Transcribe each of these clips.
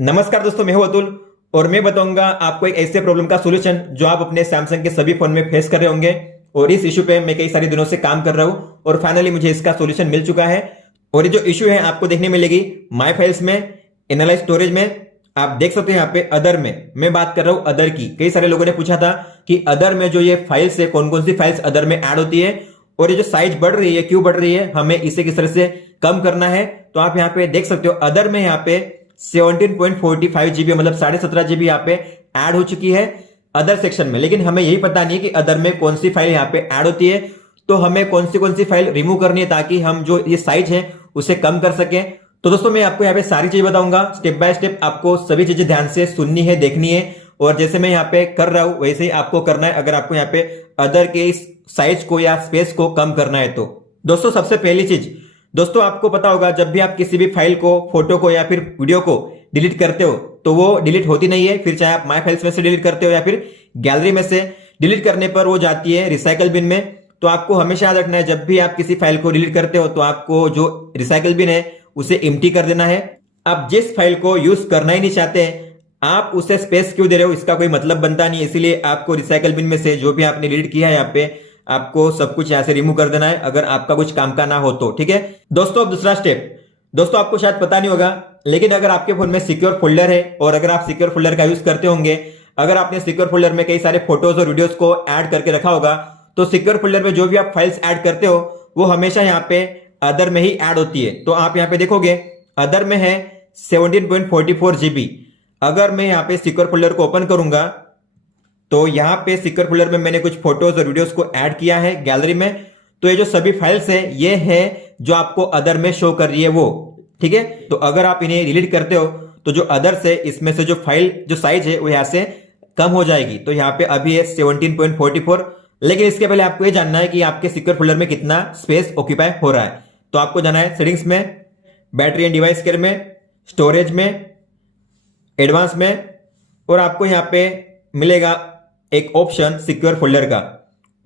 नमस्कार दोस्तों, मैं हूं अतुल और मैं बताऊंगा आपको एक ऐसे प्रॉब्लम का सॉल्यूशन जो आप अपने सैमसंग के सभी फोन में फेस कर रहे होंगे। और इस इशू पे मैं कई सारे दिनों से काम कर रहा हूं और फाइनली मुझे इसका सॉल्यूशन मिल चुका है। और ये जो इशू है आपको देखने मिलेगी माय फाइल्स में, एनालाइज स्टोरेज में। आप देख सकते हैं यहाँ पे अदर में, मैं बात कर रहा हूं अदर की। कई सारे लोगों ने पूछा था कि अदर में जो ये फाइल्स है, कौन कौन सी फाइल्स अदर में ऐड होती है और ये जो साइज बढ़ रही है क्यों बढ़ रही है, हमें इसे किस तरह से कम करना है। तो आप यहाँ पे देख सकते हो अदर में यहाँ पे 17.45 जीबी मतलब 17.5 जीबी यहाँ पे ऐड हो चुकी है अदर सेक्शन में। लेकिन हमें यही पता नहीं है कि अदर में कौन सी फाइल यहाँ पे ऐड होती है, तो हमें कौन सी फाइल रिमूव करनी है ताकि हम जो ये साइज है उसे कम कर सकें। तो दोस्तों मैं आपको यहाँ पे सारी चीजें बताऊंगा, स्टेप बाय स्टेप आपको सभी चीजें ध्यान से सुननी है, देखनी है। और जैसे मैं यहाँ पे कर रहा हूं वैसे ही आपको करना है, अगर आपको यहाँ पे अदर के इस साइज को या स्पेस को कम करना है तो। दोस्तों सबसे पहली चीज, दोस्तों आपको पता होगा जब भी आप किसी भी फाइल को, फोटो को या फिर वीडियो को डिलीट करते हो तो वो डिलीट होती नहीं है। फिर चाहे आप माय फाइल्स में से डिलीट करते हो या फिर गैलरी में से, डिलीट करने पर वो जाती है रिसाइकल बिन में। तो आपको हमेशा याद रखना है जब भी आप किसी फाइल को डिलीट करते हो तो आपको जो रिसाइकल बिन है उसे एम्प्टी कर देना है। आप जिस फाइल को यूज करना ही नहीं चाहते आप उसे स्पेस क्यों दे रहे हो, इसका कोई मतलब बनता नहीं। इसीलिए आपको रिसाइकल बिन में से जो भी आपने डिलीट किया है यहाँ पे आपको सब कुछ यहां से रिमूव कर देना है, अगर आपका कुछ काम का ना हो तो। ठीक है दोस्तों, अब दूसरा स्टेप, दोस्तों आपको शायद पता नहीं होगा लेकिन अगर आपके फोन में सिक्योर फोल्डर है और अगर आप सिक्योर फोल्डर का यूज करते होंगे, अगर आपने सिक्योर फोल्डर में कई सारे फोटोज और वीडियोस को ऐड करके रखा होगा, तो सिक्योर फोल्डर में जो भी आप फाइल्स ऐड करते हो वो हमेशा यहाँ पे अदर में ही ऐड होती है। तो आप यहाँ पे देखोगे अदर में है 17.44 जीबी। अगर मैं यहाँ पे सिक्योर फोल्डर को ओपन करूंगा तो यहाँ पे सिक्योर फोल्डर में मैंने कुछ फोटोज और वीडियोस को ऐड किया है गैलरी में। तो ये जो सभी फाइल्स है ये है जो आपको अदर में शो कर रही है वो। ठीक है, तो अगर आप इन्हें डिलीट करते हो तो जो अदर से इसमें से जो फाइल जो साइज है वो यहां से कम हो जाएगी। तो यहाँ पे अभी है 17.44। लेकिन इसके पहले आपको ये जानना है कि आपके सिक्योर फोल्डर में कितना स्पेस ऑक्यूपाई हो रहा है। तो आपको जाना है सेटिंग्स में, बैटरी एंड डिवाइस केयर में, स्टोरेज में, एडवांस में, और आपको यहाँ पे मिलेगा एक ऑप्शन सिक्योर फोल्डर का।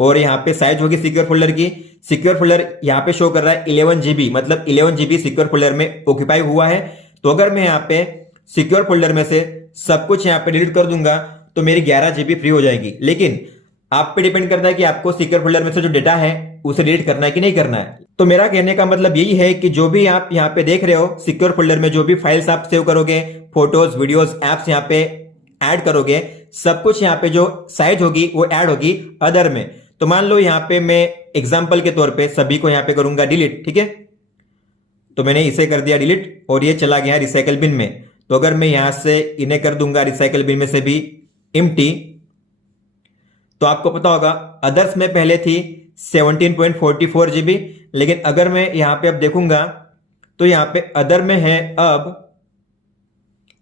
और यहाँ पे साइज होगी सिक्योर फोल्डर की। सिक्योर फोल्डर यहाँ पे शो कर रहा है 11 जीबी, मतलब 11 जीबी सिक्योर फोल्डर में ऑक्यूपाई हुआ है। तो अगर मैं यहाँ पे सिक्योर फोल्डर में से सब कुछ यहाँ पे डिलीट कर दूंगा तो मेरी 11 जीबी फ्री हो जाएगी। लेकिन आप पे डिपेंड करता है कि आपको सिक्योर फोल्डर में से जो डेटा है उसे डिलीट करना है कि नहीं करना है। तो मेरा कहने का मतलब यही है कि जो भी आप यहाँ पे देख रहे हो सिक्योर फोल्डर में जो भी फाइल्स आप सेव करोगे, फोटोज, वीडियोस, एप्स यहाँ पे ऐड करोगे, सब कुछ यहाँ पे जो साइज होगी वो ऐड होगी अदर में। तो मान लो यहाँ पे मैं एग्जांपल के तौर पे सभी को यहाँ पे करूंगा डिलीट। ठीक है, तो मैंने इसे कर दिया डिलीट और ये चला गया रिसाइकल बिन में। तो अगर मैं यहां से इन्हें कर दूंगा रिसाइकल बिन में से भी एम्प्टी, तो आपको पता होगा अदर्स में पहले थी 17.44 जीबी, लेकिन अगर मैं यहां पे अब देखूंगा तो यहां पे अदर में है अब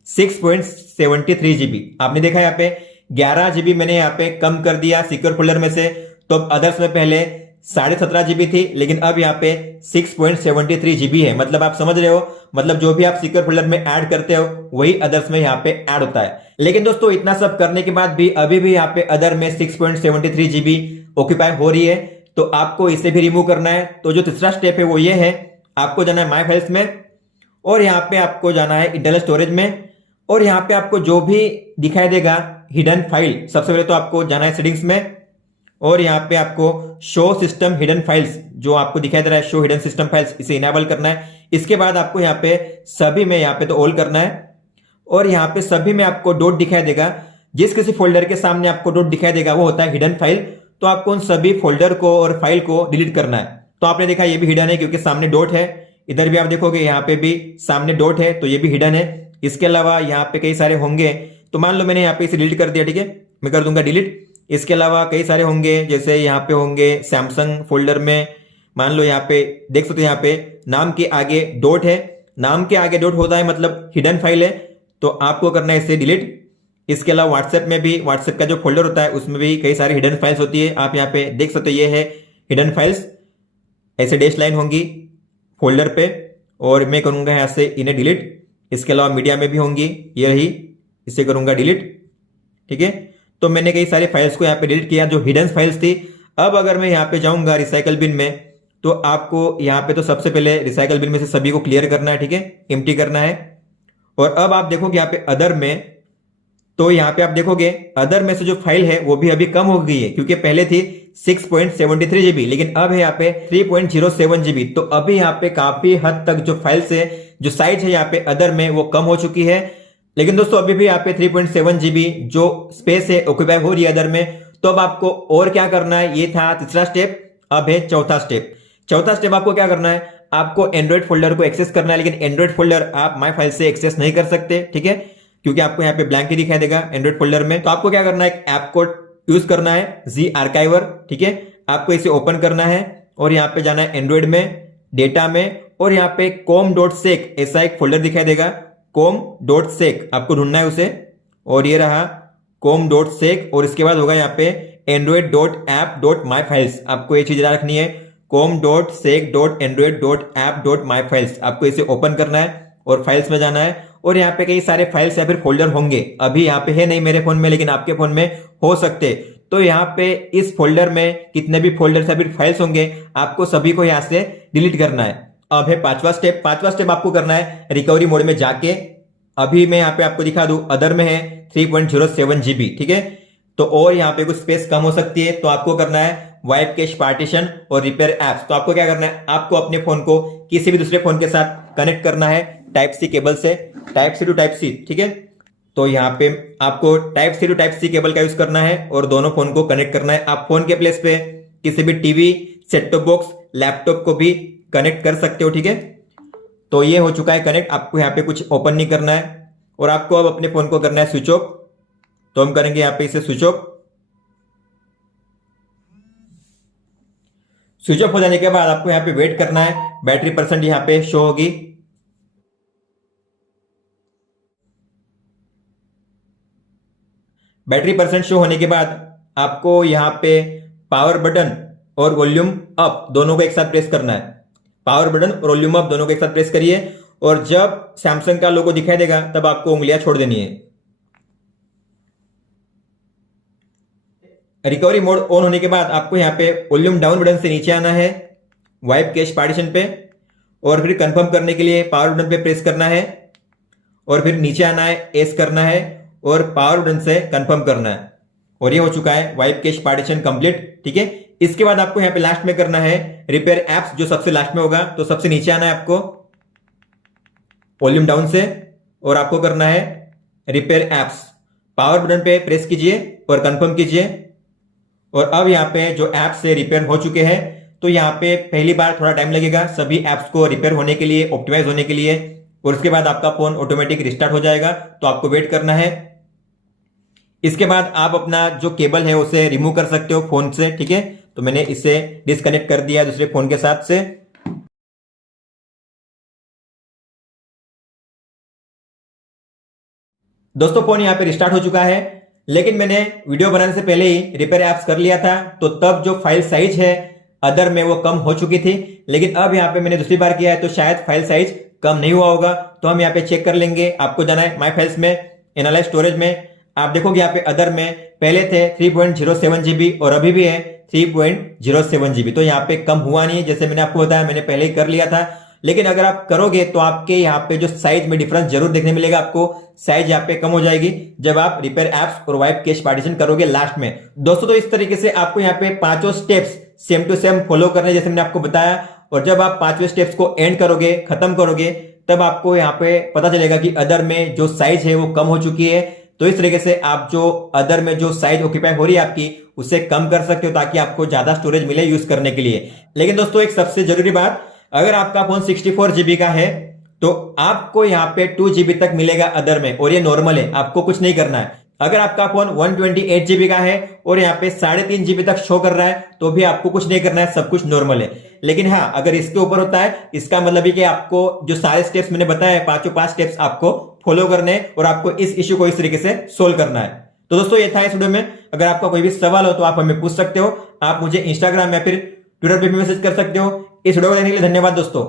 6.73 जीबी। आपने देखा यहाँ पे 11 जीबी मैंने यहाँ पे कम कर दिया सिक्योर फोल्डर में से। तो अब अदर्स में पहले 17.5 जीबी थी लेकिन अब यहाँ पे 6.73 जीबी है। मतलब आप समझ रहे हो, मतलब जो भी आप सिक्योर फोल्डर में ऐड करते हो वही अदर्स में यहाँ पे ऐड होता है। लेकिन दोस्तों इतना सब करने के बाद भी अभी भी यहाँ पे अदर में 6.73 जीबी ऑक्यूपाई हो रही है, तो आपको इसे भी रिमूव करना है। तो जो तीसरा स्टेप है वो ये है, आपको जाना है माय फाइल्स में और यहाँ पे आपको जाना है इंटरनल स्टोरेज में। और यहाँ पे आपको जो भी दिखाई देगा हिडन फाइल, सबसे पहले तो आपको जाना है सेटिंग्स में और यहाँ पे आपको शो सिस्टम हिडन फाइल्स, जो आपको दिखाई दे रहा है शो हिडन सिस्टम फाइल्स, इसे इनेबल करना है। इसके बाद आपको यहाँ पे सभी में यहाँ पे तो ऑल करना है और यहाँ पे सभी में आपको डॉट दिखाई देगा। जिस किसी फोल्डर के सामने आपको डॉट दिखाई देगा वो होता है हिडन फाइल। तो आपको उन सभी फोल्डर को और फाइल को डिलीट करना है। तो आपने देखा ये भी हिडन है क्योंकि सामने डॉट है। इधर भी आप देखोगे यहाँ पे भी सामने डॉट है तो ये भी हिडन है। इसके अलावा यहाँ पे कई सारे होंगे, तो मान लो मैंने यहाँ पे इसे डिलीट कर दिया। ठीक है, मैं कर दूंगा डिलीट। इसके अलावा कई सारे होंगे, जैसे यहाँ पे होंगे सैमसंग फोल्डर में, मान लो यहाँ पे देख सकते हो यहाँ पे नाम के आगे डॉट है। नाम के आगे डॉट होता है मतलब हिडन फाइल है, तो आपको करना है इसे डिलीट। इसके अलावा व्हाट्सएप में भी, व्हाट्सएप का जो फोल्डर होता है उसमें भी कई सारी हिडन फाइल्स होती है। आप यहाँ पे देख सकते हो ये है हिडन फाइल्स, ऐसे डैश लाइन होंगी फोल्डर पे और मैं करूंगा यहाँ से इन्हें डिलीट। इसके अलावा मीडिया में भी होंगी, ये रही, इसे करूंगा डिलीट। ठीक है, तो मैंने कई सारे फाइल्स को यहाँ पे डिलीट किया जो हिडन फाइल्स थी। अब अगर मैं यहाँ पे जाऊंगा रिसाइकल बिन में तो आपको यहाँ पे तो सबसे पहले रिसाइकल बिन में से सभी को क्लियर करना है। ठीक है, एम्प्टी करना है और अब आप देखोगे यहाँ पे अदर में, तो यहाँ पे आप देखोगे अदर में से जो फाइल है वो भी अभी कम हो गई है, क्योंकि पहले थी 6.73 जीबी, लेकिन अब है यहाँ पे 3.07 जीबी। तो अभी यहाँ पे काफी हद तक जो फाइल्स है, जो साइज है यहाँ पे अदर में, वो कम हो चुकी है। लेकिन दोस्तों अभी भी यहाँ पे 3.7 जीबी जो स्पेस है ऑक्यूपाई हो रही है अदर में। तो अब आपको और क्या करना है, ये था तीसरा स्टेप। अब है चौथा स्टेप। चौथा स्टेप आपको क्या करना है, आपको एंड्रॉइड फोल्डर को एक्सेस करना है, लेकिन एंड्रॉइड फोल्डर आप माई फाइल से एक्सेस नहीं कर सकते, ठीक है, क्योंकि आपको यहाँ पे ब्लैंक ही दिखाई देगा एंड्रॉइड फोल्डर में। तो आपको क्या करना है, एक ऐप को यूज करना है, जी आर्काइवर, ठीक है। आपको इसे ओपन करना है और यहाँ पे जाना है एंड्रॉइड में, डेटा में, और यहाँ पे com.sec ऐसा एक फोल्डर दिखाई देगा, com.sec आपको ढूंढना है उसे, और ये रहा com.sec। और इसके बाद होगा यहाँ पे android.app.myfiles, आपको ये चीज याद रखनी है, com.sec.android.app.myfiles। आपको इसे ओपन करना है और फाइल्स में जाना है, और यहाँ पे कई सारे फाइल्स या फिर फोल्डर होंगे। अभी यहाँ पे है नहीं मेरे फोन में, लेकिन आपके फोन में हो सकते। तो यहाँ पे इस फोल्डर में कितने भी फोल्डर्स या फिर फाइल्स होंगे, आपको सभी को यहाँ से डिलीट करना है। अब है पांचवा स्टेप। पांचवा स्टेप आपको करना है रिकवरी मोड में जाके, अभी मैं यहाँ पे आपको दिखा दूं, अदर में है 3.07 जीबी, ठीक है। तो और यहाँ पे कुछ स्पेस कम हो सकती है, तो आपको करना है वाइप कैश पार्टीशन और रिपेयर एप्स। तो आपको क्या करना है, आपको अपने फोन को किसी भी दूसरे फोन के साथ कनेक्ट करना है टाइप सी केबल से, type C to type C, ठीक है। तो यहाँ पे आपको type C to type C cable का यूज करना है और दोनों फोन को कनेक्ट करना है। आप फोन के प्लेस पे किसी भी TV, set top box, laptop को भी कनेक्ट कर सकते हो, ठीक है। तो ये हो चुका है कनेक्ट, आपको यहाँ पे कुछ ओपन नहीं करना है, और आपको अब अपने फोन को करना है स्विच ऑफ। तो हम करेंगे यहाँ पे इसे स्विच ऑफ। स्विच ऑफ हो जाने के बाद आपको यहाँ पे वेट करना है, बैटरी परसेंट यहाँ पे शो होगी। बैटरी परसेंट शो होने के बाद आपको यहाँ पे पावर बटन और वॉल्यूम अप दोनों को एक साथ प्रेस करना है। पावर बटन और वॉल्यूम अप दोनों को एक साथ प्रेस करिए, और जब सैमसंग का लोगो दिखाई देगा तब आपको उंगलियां छोड़ देनी है। रिकवरी मोड ऑन होने के बाद आपको यहाँ पे वॉल्यूम डाउन बटन से नीचे आना है वाइप कैश पार्टीशन पे, और फिर कंफर्म करने के लिए पावर बटन पे प्रेस करना है, और फिर नीचे आना है, एस करना है, और पावर बटन से कंफर्म करना है। और ये हो चुका है वाइप कैश पार्टीशन कंप्लीट, ठीक है। इसके बाद आपको यहाँ पे लास्ट में करना है रिपेयर एप्स, जो सबसे लास्ट में होगा। तो सबसे नीचे आना है आपको वॉल्यूम डाउन से, और आपको करना है रिपेयर एप्स। पावर बटन पे प्रेस कीजिए और कंफर्म कीजिए। और अब यहाँ पे जो एप्स से रिपेयर हो चुके हैं, तो यहाँ पे पहली बार थोड़ा टाइम लगेगा सभी एप्स को रिपेयर होने के लिए, ऑप्टिमाइज होने के लिए, और उसके बाद आपका फोन ऑटोमेटिक रिस्टार्ट हो जाएगा। तो आपको वेट करना है। इसके बाद आप अपना जो केबल है उसे रिमूव कर सकते हो फोन से, ठीक है। तो मैंने इसे डिस्कनेक्ट कर दिया दूसरे फोन के साथ से। दोस्तों फोन यहाँ पे रिस्टार्ट हो चुका है, लेकिन मैंने वीडियो बनाने से पहले ही रिपेयर एप्स कर लिया था, तो तब जो फाइल साइज है अदर में वो कम हो चुकी थी। लेकिन अब यहाँ पे मैंने दूसरी बार किया है, तो शायद फाइल साइज कम नहीं हुआ होगा। तो हम यहाँ पे चेक कर लेंगे। आपको जाना है माई फाइल्स में, एनालाइज स्टोरेज में। आप देखोगे यहाँ पे अदर में पहले थे 3.07 जीबी और अभी भी है 3.07 जीबी। तो यहाँ पे कम हुआ नहीं है, जैसे मैंने आपको बताया, मैंने पहले ही कर लिया था। लेकिन अगर आप करोगे तो आपके यहाँ पे जो साइज में डिफरेंस जरूर देखने मिलेगा। आपको साइज यहाँ पे कम हो जाएगी जब आप रिपेयर एप्स और वाइप कैश पार्टीशन करोगे लास्ट में। दोस्तों तो इस तरीके से आपको यहाँ पे पांचों steps same to same follow करने, जैसे मैंने आपको बताया। और जब आप पांचवें स्टेप्स को एंड करोगे, खत्म करोगे, तब आपको यहाँ पे पता चलेगा कि अदर में जो साइज है वो कम हो चुकी है। तो इस तरीके से आप जो अदर में जो साइज ऑक्यूपाई हो रही है आपकी, उसे कम कर सकते हो, ताकि आपको ज्यादा स्टोरेज मिले यूज करने के लिए। लेकिन दोस्तों एक सबसे जरूरी बात, अगर आपका फोन 64 जीबी का है तो आपको यहाँ पे 2 जीबी तक मिलेगा अदर में, और ये नॉर्मल है, आपको कुछ नहीं करना है। अगर आपका फोन 128 जीबी का है और यहाँ पे 3.5 जीबी तक शो कर रहा है, तो भी आपको कुछ नहीं करना है, सब कुछ नॉर्मल है। लेकिन हाँ, अगर इसके ऊपर होता है, इसका मतलब है कि आपको जो सारे स्टेप्स मैंने बताए, पांच स्टेप्स आपको फॉलो करने, और आपको इस इश्यू को इस तरीके से सोल्व करना है। तो दोस्तों ये था इस वीडियो में। अगर आपका कोई भी सवाल हो तो आप हमें पूछ सकते हो। आप मुझे इंस्टाग्राम या फिर ट्विटर पे भी मैसेज कर सकते हो। इस वीडियो को देखने के लिए धन्यवाद दोस्तों।